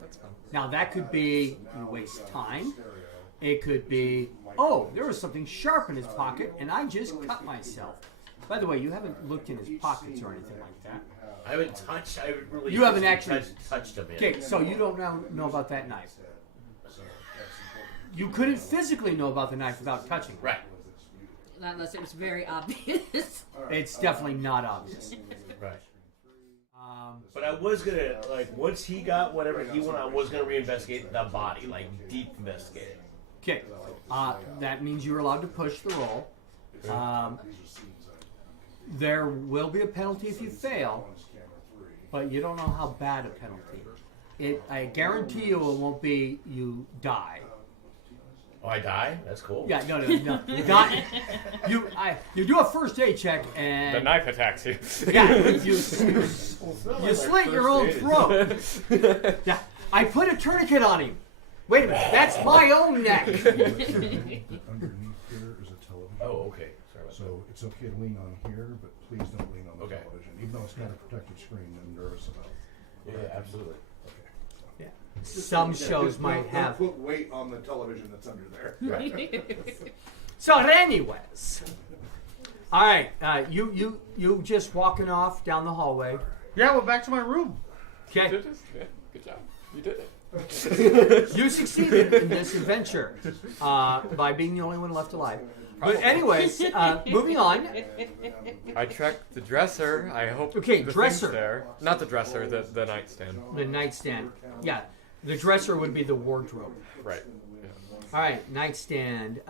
That's fun. Now that could be you waste time. It could be, oh, there was something sharp in his pocket, and I just cut myself. By the way, you haven't looked in his pockets or anything like that. I haven't touched. I haven't really. You haven't actually touched him yet. Okay, so you don't know about that knife. You couldn't physically know about the knife without touching it. Right. Unless it was very obvious. It's definitely not obvious. Right. But I was gonna once he got whatever he wanted, I was gonna reinvestigate the body, deep investigate it. Okay, that means you're allowed to push the roll. There will be a penalty if you fail, but you don't know how bad a penalty. I guarantee you it won't be you die. Oh, I die? That's cool. Yeah, no. You die. You do a first aid check and The knife attacks you. yeah, you slit your own throat. Yeah, I put a tourniquet on him. Wait a minute, that's my own neck. Underneath here is a television. Oh, okay. Sorry about So it's okay to lean on here, but please don't lean on the Okay. television. Even though it's got a protective screen, I'm nervous about. that. Yeah, absolutely. Okay. So. Yeah. Some shows might have. Don't put weight on the television that's under there. So, anyways, all right. You just walking off down the hallway. Yeah, we're back to my room. You Okay, did this? Yeah, good job. You did it. you succeeded in this adventure by being the only one left alive. But anyways, moving on. I checked the dresser. I hope Okay, the dresser. thing's there. Not the dresser, the nightstand. The nightstand. Yeah, the dresser would be the wardrobe. Right. Yeah. All right, nightstand.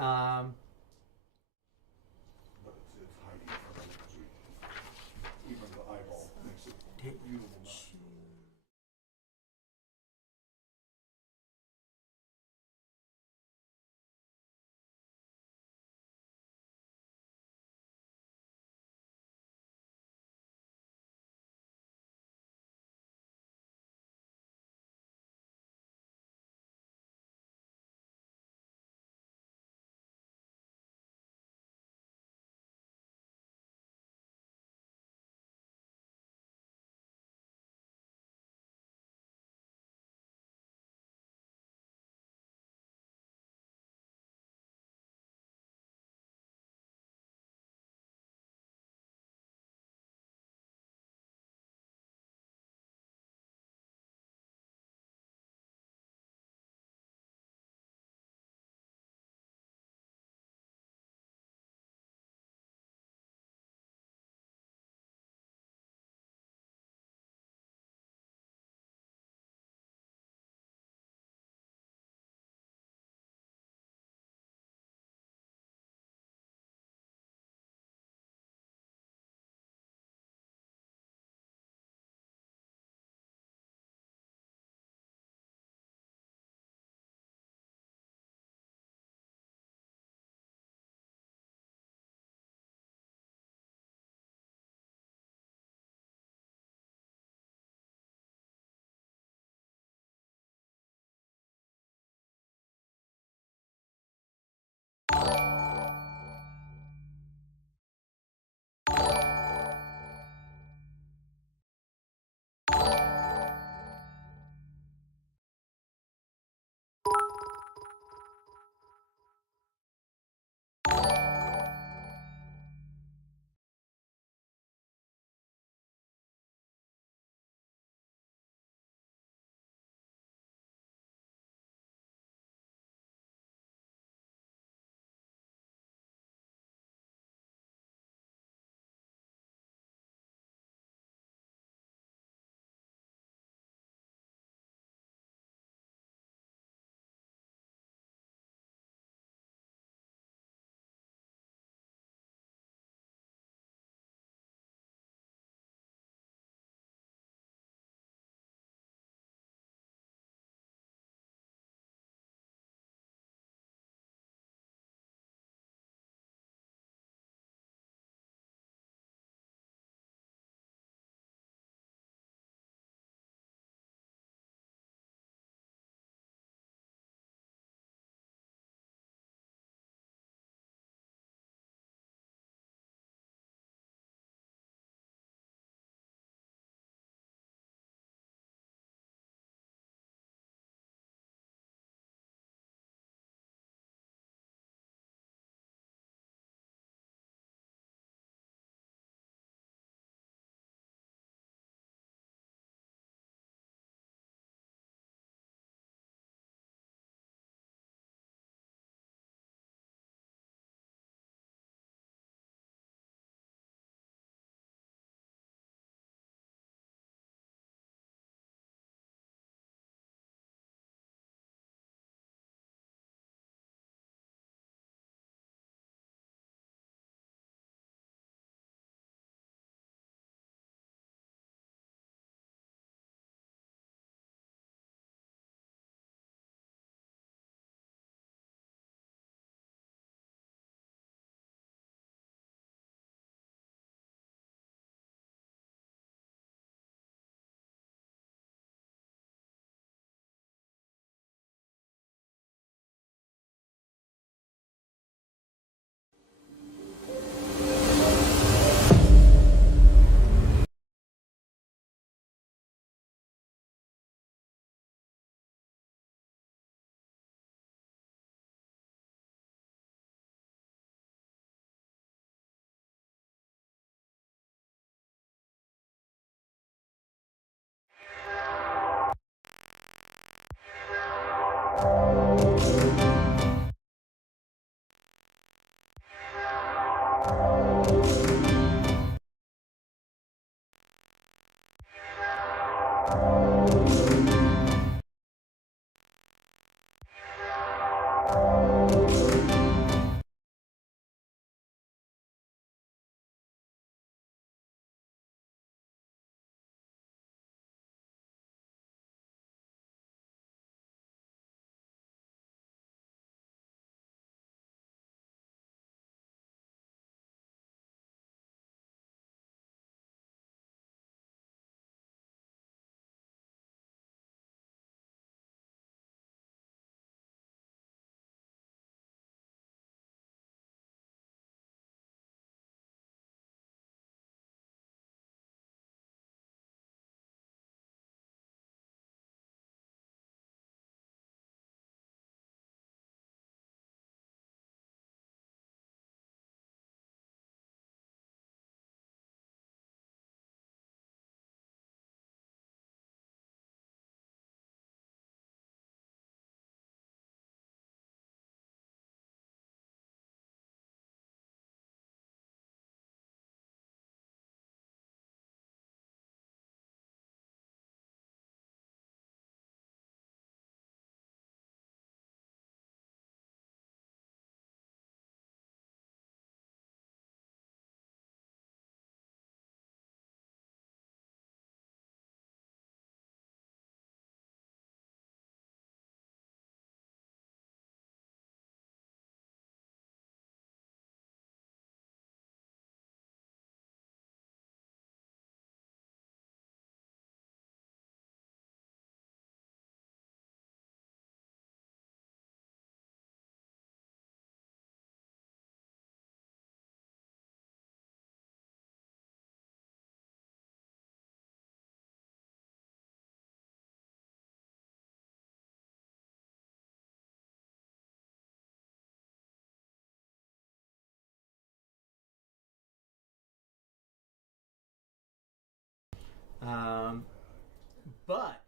But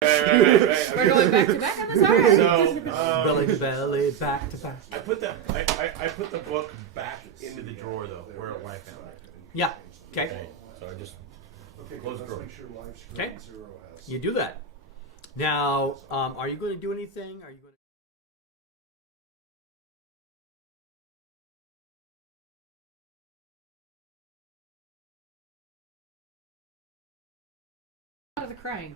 Right. We're going back to back on this already. So, belly to belly, back to back. I put the book back into the drawer though, where I found it. Yeah. Okay. Okay. So I just close the drawer. Okay. You do that. Now, are you going to do anything? Are you going to? Out of the crying.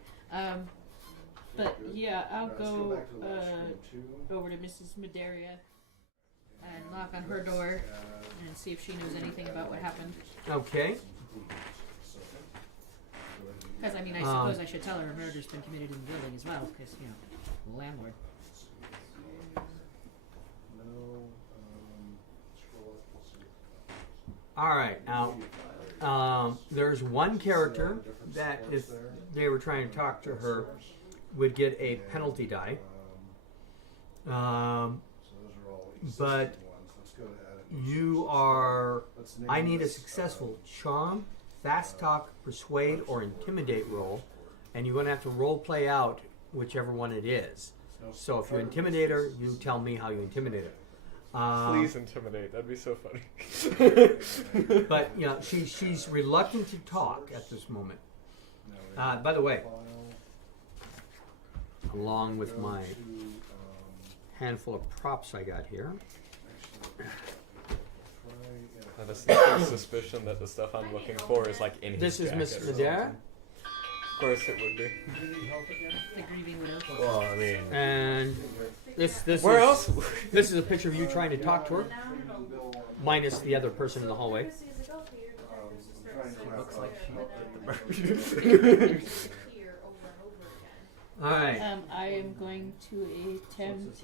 But yeah, I'll go over to Mrs. Maderia. and knock on her door and see if she knows anything about what happened. Okay. Because, I mean, I suppose I should tell her a murder's been committed in the building as well, because, you know, landlord. All right. Now, there's one character that if they were trying to talk to her would get a penalty die. But you are... I need a successful charm, fast talk, persuade, or intimidate roll. And you're going to have to role play out whichever one it is. So if you intimidate her, you tell me how you intimidate her. Please intimidate. That'd be so funny. But you know, she's reluctant to talk at this moment. By the way, along with my handful of props I got here. I have a sneaking suspicion that the stuff I'm looking for is like in his This is jacket Miss or something. Madera, Of course it would be. The grieving widow. Well, I mean, and this Where is, else? This is a picture of you trying to talk to her, minus the other person in the hallway. looks like All right. I am going to attempt.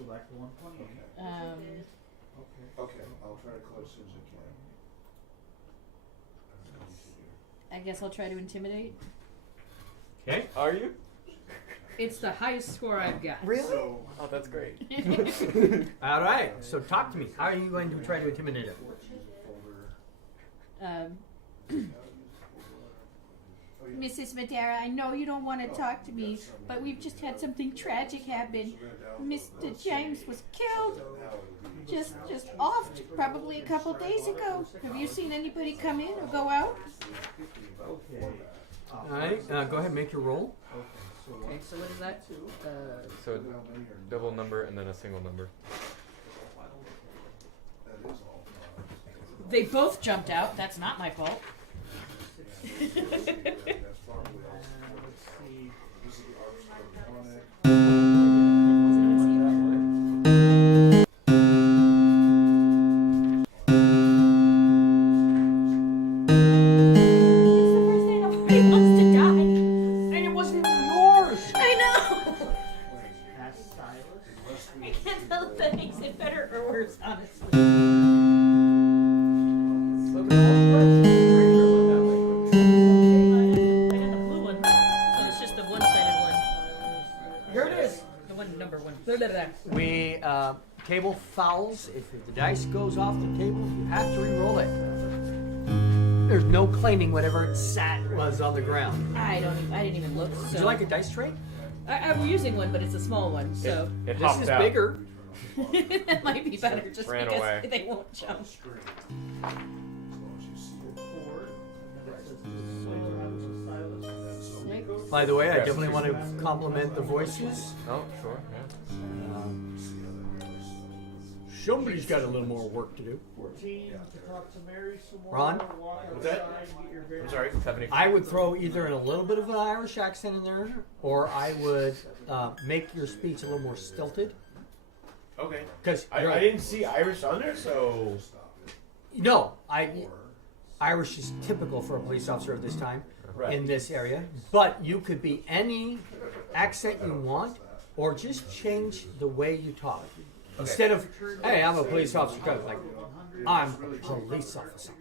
Okay, I'll try to close as soon as I can. I guess I'll try to intimidate. Okay. Are you? It's the highest score I've got. Really? Oh, that's great. All right. So talk to me. How are you going to try to intimidate her? Mrs. Madera, I know you don't want to talk to me, but we've just had something tragic happen. Mr. James was killed just off probably a couple days ago. Have you seen anybody come in or go out? All right. Go ahead and make your roll. Okay, so what is that? So double number and then a single number. They both jumped out. That's not my fault. We table fouls. If the dice goes off the table, you have to re-roll it. There's no claiming whatever it was on the ground. I didn't even look. So. Would you like a dice tray? I'm using one, but it's a small one, so It This hopped is out. bigger. that might be better just Ran because away. they won't jump. By the way, I Yes. definitely want to compliment the voices. Oh, sure. Yeah. Somebody's got a little more work to do. Ron? what's that? I'm sorry. 75. I would throw either in a little bit of an Irish accent in there, or I would make your speech a little more stilted. Okay. Because I didn't see Irish on there, so Irish is typical for a police officer at this time Right. in this area. But you could be any accent you want, or just change the way you talk. Instead of, hey, I'm a police officer, like, I'm a police officer.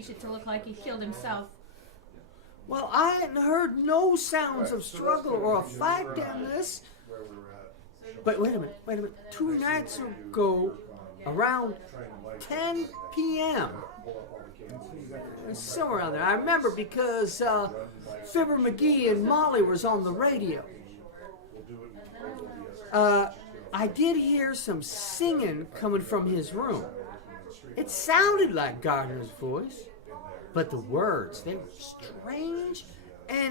changed it to look like he killed himself. Well, I hadn't heard no sounds of struggle or a fight in this. But wait a minute. 2 nights ago, around 10 p.m., somewhere around there. I remember because Fibber McGee and Molly was on the radio. I did hear some singing coming from his room. It sounded like Gardner's voice, but the words, they were strange